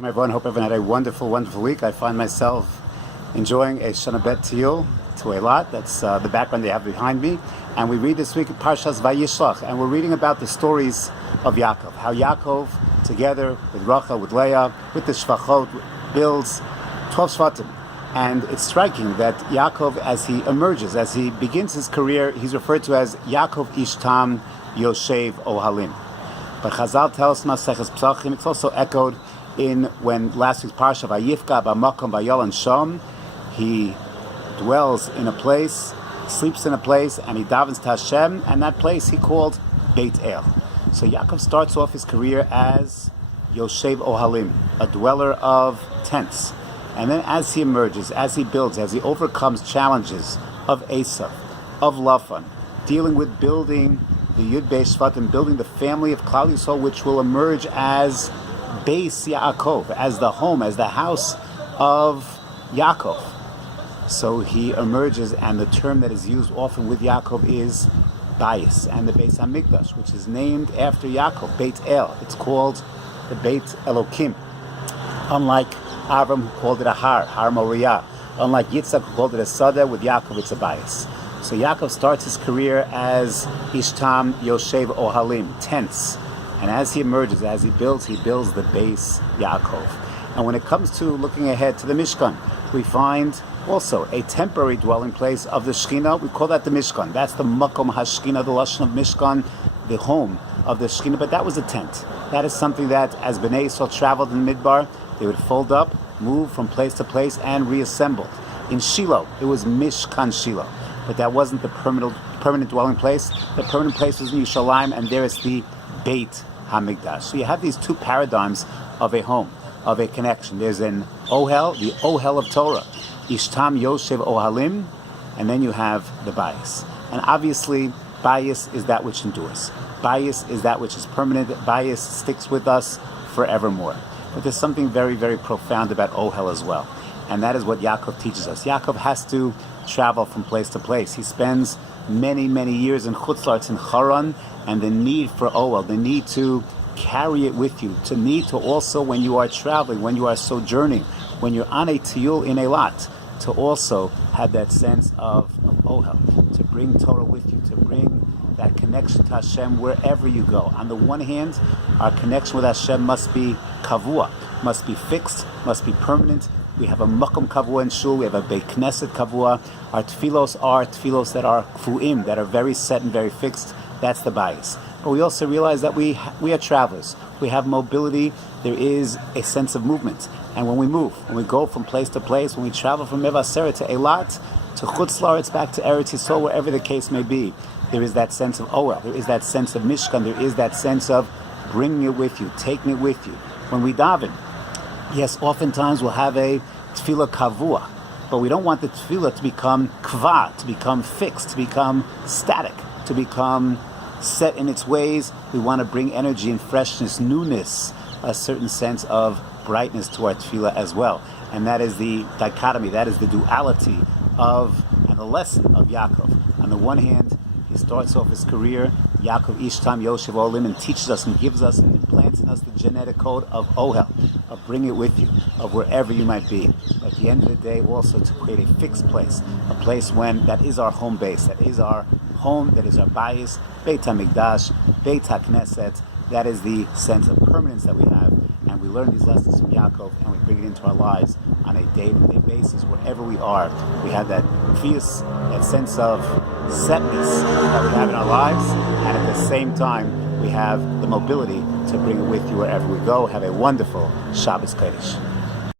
Everyone, hope everyone had a wonderful, wonderful week. I find myself enjoying a Shana Bet Tiyul to a lot. That's the background they have behind me. And we read this week Parshas Vayishlach, and we're reading about the stories of Yaakov. How Yaakov, together with Rachel, with Leah, with the Shvachot, builds 12 Shvatim. And it's striking that Yaakov, as he emerges, as he begins his career, he's referred to as Yaakov Ishtam Yoshev Ohalim. But Chazal tells Maseches Psachim, it's also echoed in when last week's parsha Vayifka B'Makom V'Yolan Shom, he dwells in a place, sleeps in a place, and he davens to Hashem, and that place he called Beit El. So Yaakov starts off his career as Yoshev Ohalim, a dweller of tents. And then as he emerges, as he builds, as he overcomes challenges of Esav, of Lavan, dealing with building the Yud Beis Shvatim, building the family of Klal Yisrael, which will emerge as Beis Yaakov, as the home, as the house of Yaakov. So he emerges, and the term that is used often with Yaakov is Bayis, and the Beis HaMikdash, which is named after Yaakov, Beit El. It's called the Beit Elokim. Unlike Avram, who called it a Har Moriah. Unlike Yitzchak, who called it a Sada, with Yaakov it's a Bayis. So Yaakov starts his career as Ishtam Yoshev Ohalim, tents. And as he emerges, as he builds the base Yaakov. And when it comes to looking ahead to the Mishkan, we find also a temporary dwelling place of the Shekhinah. We call that the Mishkan. That's the Makom HaShekhinah, the Lashon of Mishkan, the home of the Shekhinah. But that was a tent. That is something that, as Bnei Yisrael traveled in Midbar, they would fold up, move from place to place, and reassemble. In Shiloh, it was Mishkan Shiloh. But that wasn't the permanent dwelling place. The permanent place was in Yerushalayim, and there is the Beit HaMikdash. So you have these two paradigms of a home, of a connection. There's an Ohel, the Ohel of Torah, Ishtam Yoshev Ohalim, and then you have the Bayis. And obviously, Bayis is that which endures. Bayis is that which is permanent. Bayis sticks with us forevermore. But there's something very, very profound about Ohel as well. And that is what Yaakov teaches us. Yaakov has to travel from place to place. He spends many, many years in Chutzlarts, in Haran, and the need for Ohel, the need to carry it with you, to need to also, when you are traveling, when you are sojourning, when you're on a tiyul in a lot, to also have that sense of Ohel, to bring Torah with you, to bring that connection to Hashem wherever you go. On the one hand, our connection with Hashem must be kavua, must be fixed, must be permanent. We have a makom kavua in shul, we have a Beit Knesset kavua. Our tefillos are tefillos that are kfuim, that are very set and very fixed. That's the bias. But we also realize that we are travelers. We have mobility. There is a sense of movement. And when we move, when we go from place to place, when we travel from Mevaseret to Eilat, to Chutz La'aretz, back to Eretz Yisrael, wherever the case may be, there is that sense of Ohel. There is that sense of Mishkan. There is that sense of bringing it with you, taking it with you. When we daven, yes, oftentimes we'll have a tefillah kavua, but we don't want the tefillah to become kva, to become fixed, to become static, to become set in its ways. We want to bring energy and freshness, newness, a certain sense of brightness to our tefillah as well. And that is the dichotomy, that is the duality of, and the lesson of Yaakov. On the one hand, he starts off his career, Yaakov Ishtam Yoshev Olim, and teaches us and gives us and implants in us the genetic code of Ohel, of bring it with you, of wherever you might be. But at the end of the day, also to create a fixed place, a place when that is our home base, that is our home, that is our Bayis, Beit HaMikdash, Beit HaKnesset. That is the sense of permanence that we have. And we learn these lessons from Yaakov, and we bring it into our lives on a day-to-day basis, wherever we are. We have that fierce, that sense of setness that we have in our lives, and at the same time, we have the mobility to bring it with you wherever we go. Have a wonderful Shabbos Kodesh.